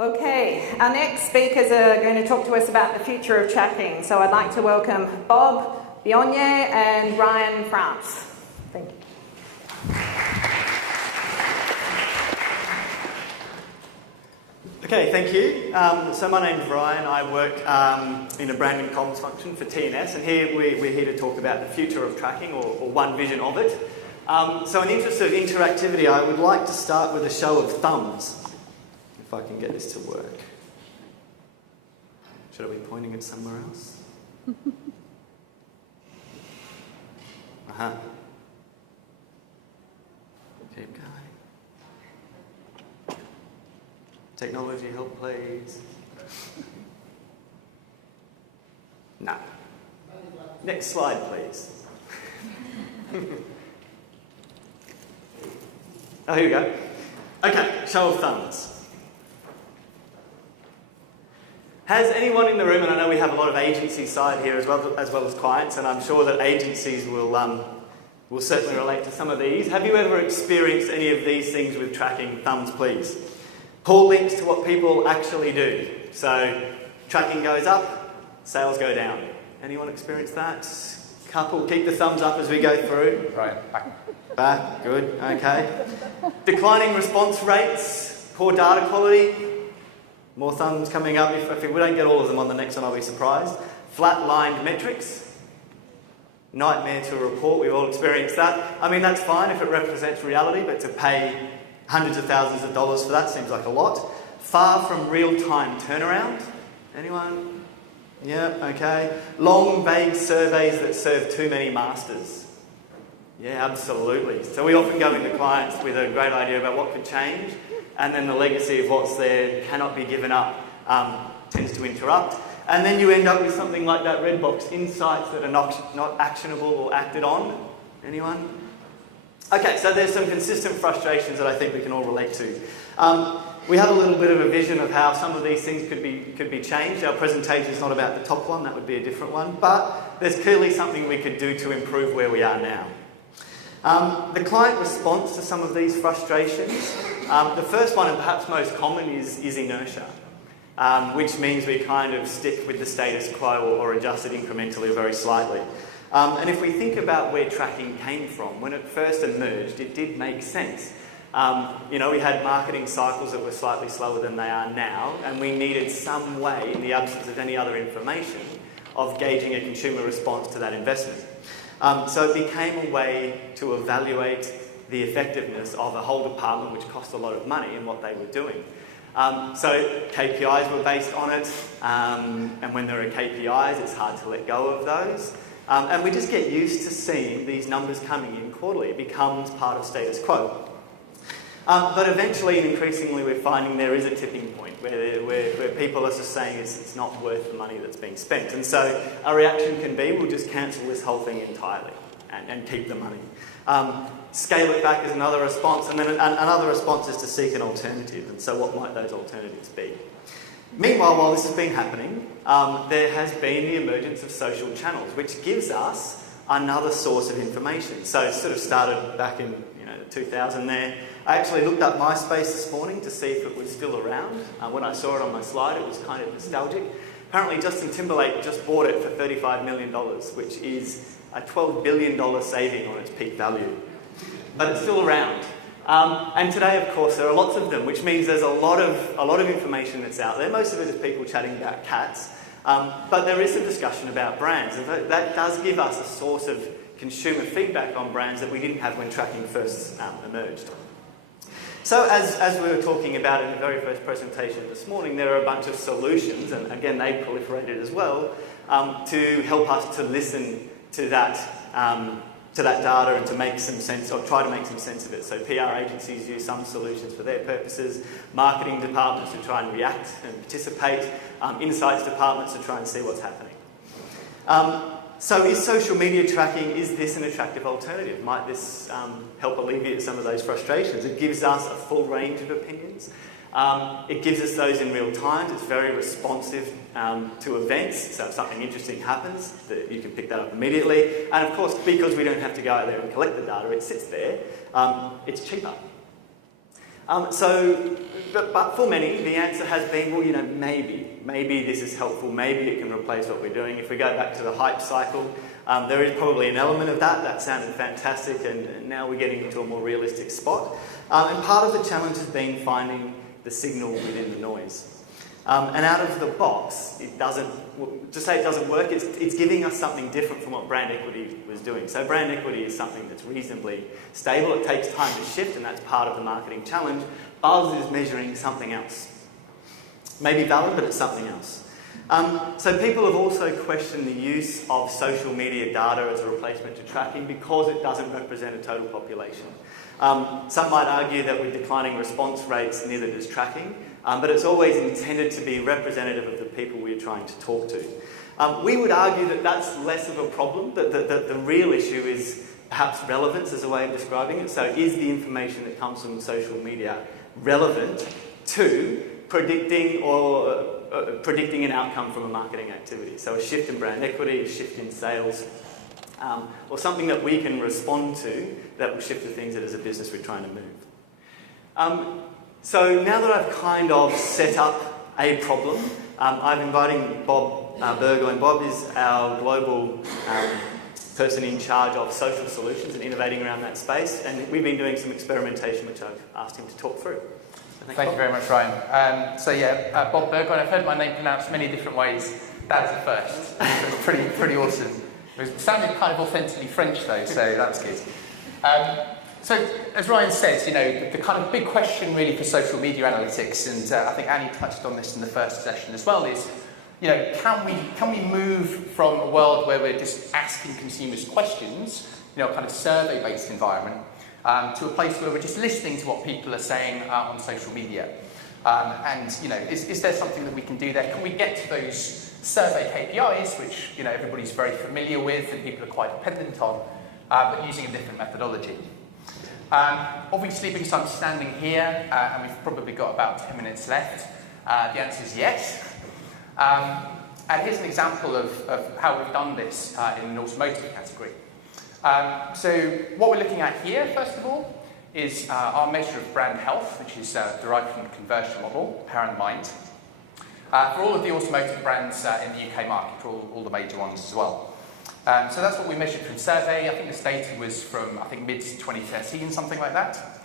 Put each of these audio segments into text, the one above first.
Okay, our next speakers are going to talk to us about the future of tracking. So I'd like to welcome Bob Burgoyne and Ryan France. Thank you. Okay, thank you. So my name's Ryan. I work in a brand and comms function for TNS, and here we're here to talk about the future of tracking, or one vision of it. So in the interest of interactivity, I would like to start with a show of thumbs, if I can get this to work. Should I be pointing it somewhere else? Uh-huh. Keep going. Technology help, please. No. Next slide, please. Oh, here we go. Okay, show of thumbs. Has anyone in the room, and I know we have a lot of agency side here as well as clients, and I'm sure that agencies will certainly relate to some of these. Have you ever experienced any of these things with tracking? Thumbs, please. Pull links to what people actually do. So tracking goes up, sales go down. Anyone experience that? Couple, keep the thumbs up as we go through. Right. Back, good, okay. Declining response rates, poor data quality. More thumbs coming up. If we don't get all of them on the next one, I'll be surprised. Flat-lined metrics. Nightmare to report, we've all experienced that. I mean, that's fine if it represents reality, but to pay hundreds of thousands of dollars for that seems like a lot. Far from real-time turnaround. Anyone? Yeah, okay. Long, vague surveys that serve too many masters. Yeah, absolutely. So we often go into clients with a great idea about what could change, and then the legacy of what's there cannot be given up, tends to interrupt. And then you end up with something like that red box, insights that are not actionable or acted on. Anyone? Okay, so there's some consistent frustrations that I think we can all relate to. We have a little bit of a vision of how some of these things could be changed. Our presentation is not about the top one, that would be a different one, but there's clearly something we could do to improve where we are now. The client response to some of these frustrations, the first one and perhaps most common is inertia, which means we kind of stick with the status quo or adjust it incrementally or very slightly. And if we think about where tracking came from, when it first emerged, it did make sense. We had marketing cycles that were slightly slower than they are now, and we needed some way, in the absence of any other information, of gauging a consumer response to that investment. So it became a way to evaluate the effectiveness of a whole department which cost a lot of money and what they were doing. So KPIs were based on it, and when there are KPIs, it's hard to let go of those. And we just get used to seeing these numbers coming in quarterly. It becomes part of status quo. But eventually and increasingly we're finding there is a tipping point where people are just saying it's not worth the money that's being spent. And so our reaction can be we'll just cancel this whole thing entirely and keep the money. Scale it back is another response, and then another response is to seek an alternative. And so what might those alternatives be? Meanwhile, while this has been happening, there has been the emergence of social channels, which gives us another source of information. So it sort of started back in 2000 there. I actually looked up MySpace this morning to see if it was still around. When I saw it on my slide, it was kind of nostalgic. Apparently Justin Timberlake just bought it for $35 million, which is a $12 billion saving on its peak value. But it's still around. And today, of course, there are lots of them, which means there's a lot of information that's out there. Most of it is people chatting about cats. But there is some discussion about brands, and that does give us a source of consumer feedback on brands that we didn't have when tracking first emerged. So as we were talking about in the very first presentation this morning, there are a bunch of solutions, and again they proliferated as well, to help us to listen to that data and to make some sense, or try to make some sense of it. So PR agencies use some solutions for their purposes, marketing departments to try and react and participate, insights departments to try and see what's happening. So is social media tracking, is this an attractive alternative? Might this help alleviate some of those frustrations? It gives us a full range of opinions. It gives us those in real time. It's very responsive to events, so if something interesting happens, that you can pick that up immediately. And of course, because we don't have to go out there and collect the data, it sits there, it's cheaper. But for many, the answer has been, well, maybe this is helpful, maybe it can replace what we're doing. If we go back to the hype cycle, there is probably an element of that. That sounded fantastic, and now we're getting into a more realistic spot. And part of the challenge has been finding the signal within the noise. And out of the box, to say it doesn't work, it's giving us something different from what brand equity was doing. So brand equity is something that's reasonably stable. It takes time to shift, and that's part of the marketing challenge. Buzz is measuring something else. Maybe valid, but it's something else. So people have also questioned the use of social media data as a replacement to tracking because it doesn't represent a total population. Some might argue that with declining response rates, neither does tracking. But it's always intended to be representative of the people we're trying to talk to. We would argue that that's less of a problem, that the real issue is perhaps relevance as a way of describing it. So is the information that comes from social media relevant to predicting an outcome from a marketing activity? So a shift in brand equity, a shift in sales, or something that we can respond to that will shift the things that as a business we're trying to move. So now that I've kind of set up a problem, I'm inviting Bob Burgoyne. Bob is our global person in charge of social solutions and innovating around that space, and we've been doing some experimentation which I've asked him to talk through. So Thank you very much, Ryan. Bob Burgoyne, I've heard my name pronounced many different ways. That was the first. It was pretty awesome. It sounded kind of authentically French though, so that was good. So, as Ryan says, the kind of big question really for social media analytics, and I think Annie touched on this in the first session as well, is, can we move from a world where we're just asking consumers questions, kind of survey-based environment, to a place where we're just listening to what people are saying on social media? Is there something that we can do there? Can we get to those survey KPIs, which everybody's very familiar with and people are quite dependent on, but using a different methodology? Obviously, because I'm standing here and we've probably got about 10 minutes left, the answer is yes. And here's an example of how we've done this in an automotive category. So what we're looking at here, first of all, is our measure of brand health, which is derived from the conversion model, bear in mind, for all of the automotive brands in the UK market, for all the major ones as well. So that's what we measured from survey. I think this data was from, mid-2013, something like that.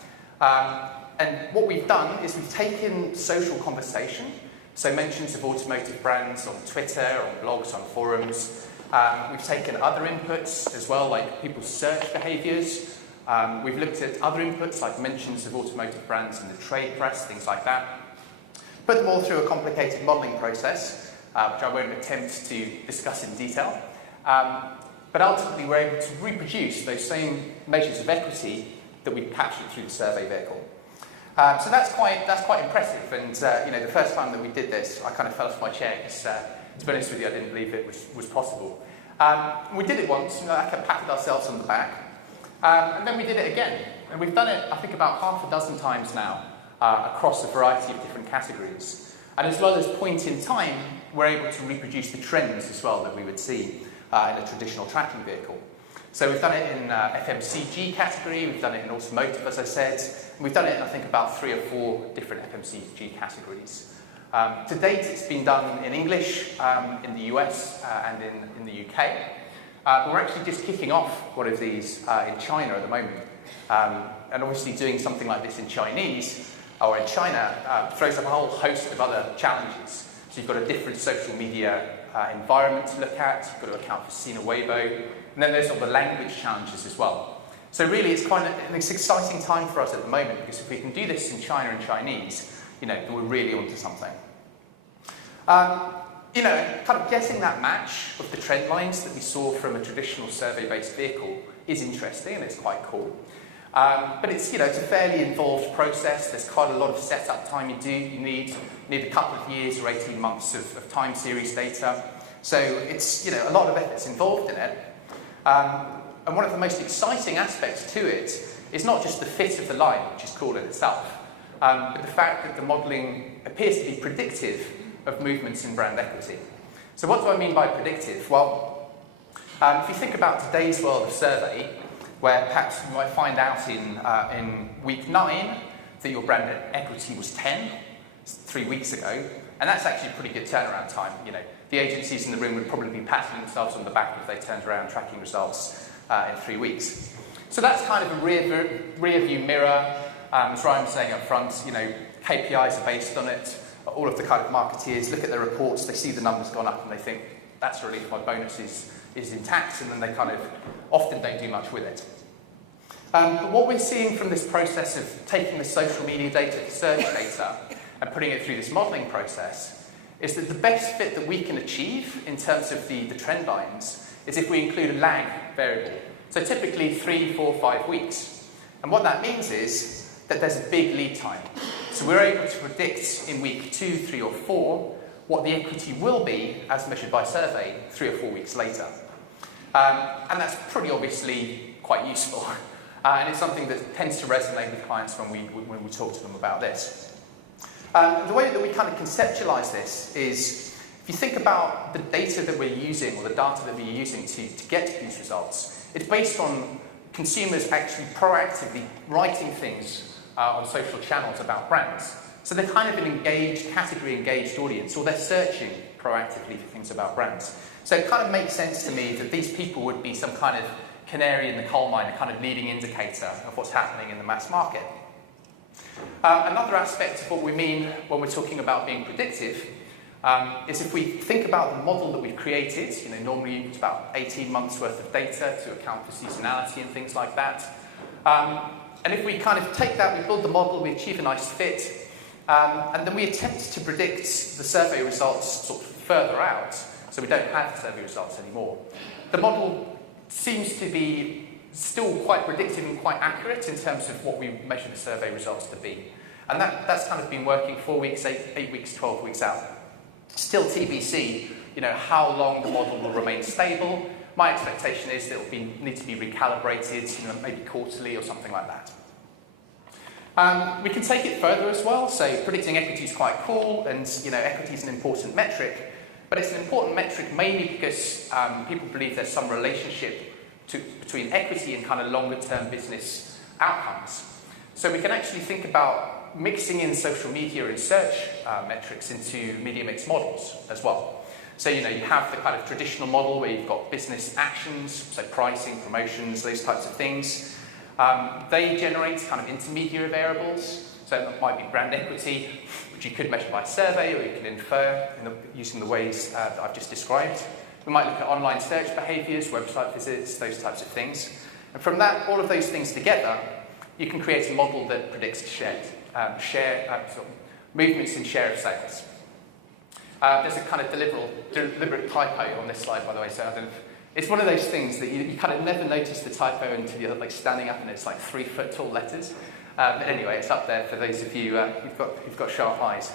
And what we've done is we've taken social conversation, so mentions of automotive brands on Twitter, on blogs, on forums. We've taken other inputs as well, like people's search behaviours. We've looked at other inputs, like mentions of automotive brands in the trade press, things like that. Put them all through a complicated modelling process, which I won't attempt to discuss in detail. But ultimately, we're able to reproduce those same measures of equity that we've captured through the survey vehicle. So that's quite impressive. And the first time that we did this, I kind of fell off my chair because, to be honest with you, I didn't believe it was possible. We did it once, I kind of patted ourselves on the back, and then we did it again. And we've done it, I think, about half a dozen times now across a variety of different categories. And as well as point in time, we're able to reproduce the trends as well that we would see in a traditional tracking vehicle. So we've done it in FMCG category, we've done it in automotive, as I said, and we've done it in, I think, about 3 or 4 different FMCG categories. To date, it's been done in English, in the US, and in the UK. We're actually just kicking off one of these in China at the moment. And obviously doing something like this in Chinese, or in China, throws up a whole host of other challenges. So you've got a different social media environment to look at, you've got to account for Sina Weibo, and then there's all the language challenges as well. So really it's quite an exciting time for us at the moment, because if we can do this in China and Chinese, then we're really onto something. Kind of getting that match of the trend lines that we saw from a traditional survey-based vehicle is interesting and it's quite cool. But it's a fairly involved process. There's quite a lot of setup time you need. You need a couple of years or 18 months of time series data. So it's a lot of effort's involved in it. And one of the most exciting aspects to it is not just the fit of the line, which is cool in itself, but the fact that the modelling appears to be predictive of movements in brand equity. So what do I mean by predictive? Well, if you think about today's world of survey, where perhaps you might find out in week 9 that your brand equity was 10 3 weeks ago, and that's actually a pretty good turnaround time. The agencies in the room would probably be patting themselves on the back if they turned around tracking results in 3 weeks. So that's kind of a rear view mirror. As Ryan was saying up front, KPIs are based on it. All of the kind of marketeers look at their reports, they see the numbers gone up, and they think, that's a relief, my bonus is intact, and then they kind of often don't do much with it. But what we're seeing from this process of taking the social media data, the search data, and putting it through this modelling process is that the best fit that we can achieve in terms of the trend lines is if we include a lag variable. So typically 3, 4, 5 weeks. And what that means is that there's a big lead time. So we're able to predict in week 2, 3 or 4 what the equity will be as measured by survey 3 or 4 weeks later. And that's pretty obviously quite useful. And it's something that tends to resonate with clients when we talk to them about this. The way that we kind of conceptualize this is, if you think about the data that we're using, or the data that we're using to get to these results, it's based on consumers actually proactively writing things on social channels about brands. So they're kind of an engaged, category-engaged audience, or they're searching proactively for things about brands. So it kind of makes sense to me that these people would be some kind of canary in the coal mine, a kind of leading indicator of what's happening in the mass market. Another aspect of what we mean when we're talking about being predictive is if we think about the model that we've created, normally it's about 18 months worth of data to account for seasonality and things like that. And if we kind of take that, we build the model, we achieve a nice fit, and then we attempt to predict the survey results sort of further out, so we don't have the survey results anymore. The model seems to be still quite predictive and quite accurate in terms of what we measure the survey results to be. And that's kind of been working 4 weeks, 8 weeks, 12 weeks out. Still TBC, how long the model will remain stable. My expectation is that it will need to be recalibrated, maybe quarterly or something like that. We can take it further as well. So predicting equity is quite cool, and equity is an important metric. But it's an important metric mainly because people believe there's some relationship between equity and kind of longer-term business outcomes. So we can actually think about mixing in social media and search metrics into media mix models as well. So, you have the kind of traditional model where you've got business actions, so pricing, promotions, those types of things. They generate kind of intermediary variables. So that might be brand equity, which you could measure by survey, or you can infer using the ways that I've just described. We might look at online search behaviours, website visits, those types of things. And from that, all of those things together, you can create a model that predicts movements in share of sales. There's a kind of deliberate typo on this slide, by the way, so I don't know it's one of those things that you kind of never notice the typo until you're like standing up and it's like 3 foot tall letters. But anyway, it's up there for those of you who've got sharp eyes.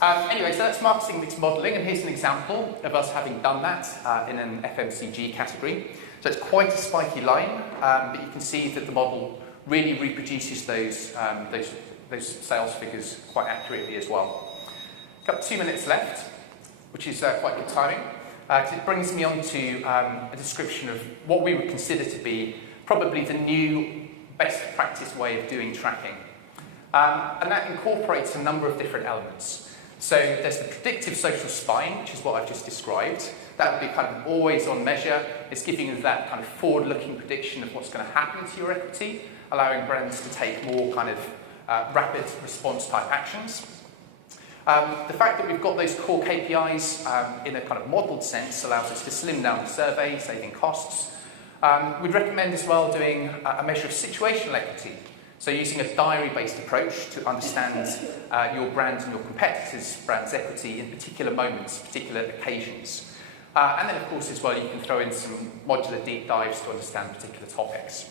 Anyway, so that's marketing mix modelling, and here's an example of us having done that in an FMCG category. So it's quite a spiky line, but you can see that the model really reproduces those sales figures quite accurately as well. Got 2 minutes left, which is quite good timing, because it brings me on to a description of what we would consider to be probably the new best practice way of doing tracking. And that incorporates a number of different elements. So there's the predictive social spine, which is what I've just described. That would be kind of always on measure. It's giving you that kind of forward-looking prediction of what's going to happen to your equity, allowing brands to take more kind of rapid response type actions. The fact that we've got those core KPIs in a kind of modelled sense allows us to slim down the survey, saving costs. We'd recommend as well doing a measure of situational equity. So using a diary-based approach to understand your brand and your competitors' brand's equity in particular moments, particular occasions. And then, of course, as well, you can throw in some modular deep dives to understand particular topics.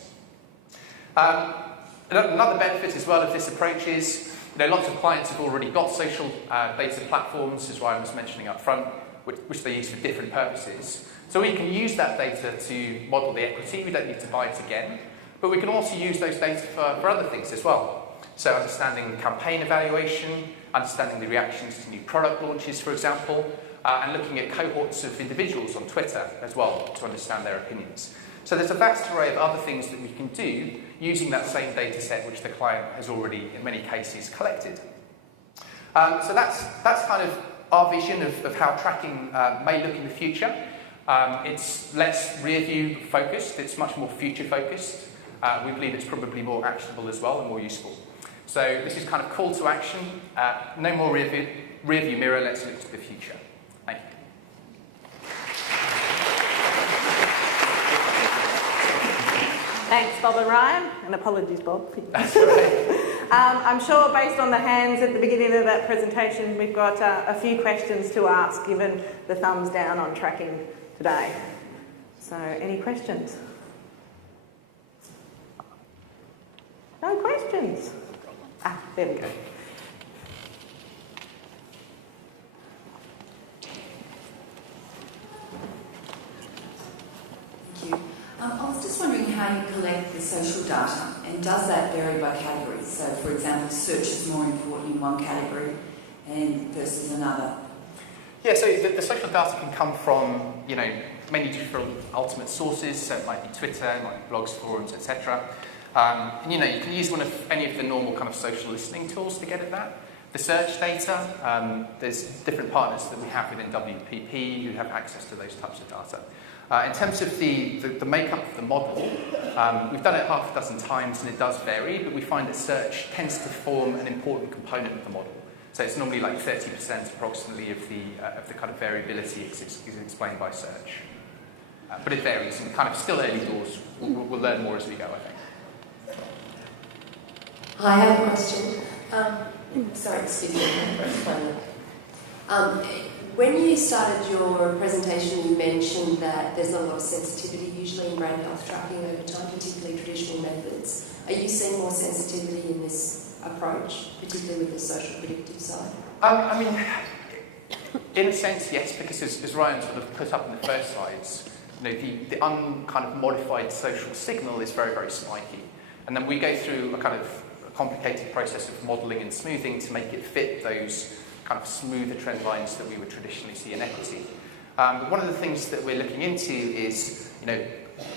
Another benefit as well of this approach is, lots of clients have already got social data platforms, as Ryan was mentioning up front, which they use for different purposes. So we can use that data to model the equity. We don't need to buy it again. But we can also use those data for other things as well. So understanding campaign evaluation, understanding the reactions to new product launches, for example, and looking at cohorts of individuals on Twitter as well to understand their opinions. So there's a vast array of other things that we can do using that same data set which the client has already, in many cases, collected. So that's kind of our vision of how tracking may look in the future. It's less rear-view focused, it's much more future focused. We believe it's probably more actionable as well and more useful. So this is kind of call to action. No more rear-view mirror, let's look to the future. Thank you. Thanks, Bob and Ryan, and apologies, Bob. That's all right. I'm sure based on the hands at the beginning of that presentation, we've got a few questions to ask, given the thumbs down on tracking today. So, any questions? No questions? There we go. Thank you. I was just wondering how you collect the social data, and does that vary by categories? So, for example, search is more important in one category versus another. Yeah, so the social data can come from, many different ultimate sources. So it might be Twitter, it might be blogs, forums, etc. And you can use any of the normal kind of social listening tools to get at that. The search data, there's different partners that we have within WPP who have access to those types of data. In terms of the makeup of the model, we've done it half a dozen times and it does vary, but we find that search tends to form an important component of the model. So it's normally like 30% approximately of the kind of variability is explained by search. But it varies and kind of still early doors. We'll learn more as we go, I think. I have a question. Sorry, excuse me. When you started your presentation, you mentioned that there's not a lot of sensitivity usually in brain health tracking over time, particularly traditional methods. Are you seeing more sensitivity in this approach, particularly with the social predictive side? I mean, in a sense, yes, because as Ryan sort of put up in the first slides, the kind of modified social signal is very, very spiky. And then we go through a kind of complicated process of modelling and smoothing to make it fit those kind of smoother trend lines that we would traditionally see in equity. But one of the things that we're looking into is,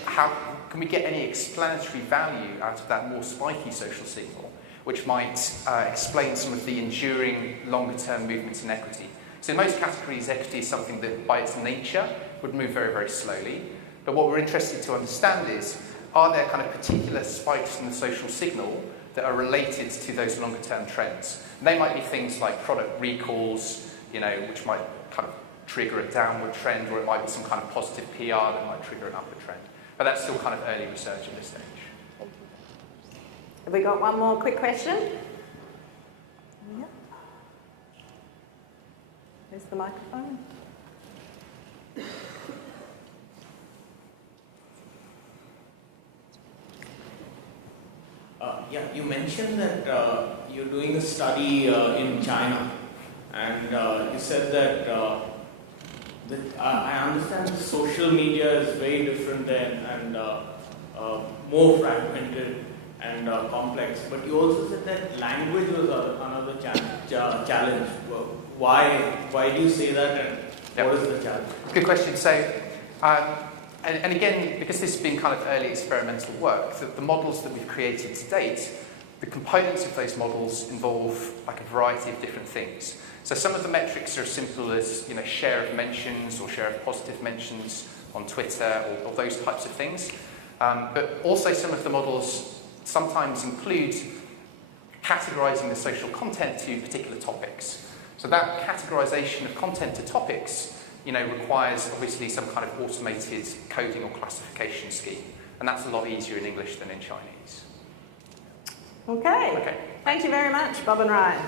how can we get any explanatory value out of that more spiky social signal, which might explain some of the enduring longer-term movements in equity. So in most categories, equity is something that by its nature would move very, very slowly. But what we're interested to understand is, are there kind of particular spikes in the social signal that are related to those longer-term trends? And they might be things like product recalls, which might kind of trigger a downward trend, or it might be some kind of positive PR that might trigger an upward trend. But that's still kind of early research at this stage. Have we got one more quick question? Yep. There's the microphone. You mentioned that you're doing a study in China, and you said that I understand that social media is very different there and more fragmented and complex. But you also said that language was another challenge. Why do you say that, and what is the challenge? Good question. So, and again, because this has been kind of early experimental work, the models that we've created to date, the components of those models involve like a variety of different things. So some of the metrics are as simple as share of mentions or share of positive mentions on Twitter or those types of things. But also some of the models sometimes include categorizing the social content to particular topics. So that categorization of content to topics requires obviously some kind of automated coding or classification scheme. And that's a lot easier in English than in Chinese. Okay. Thank you very much, Bob and Ryan.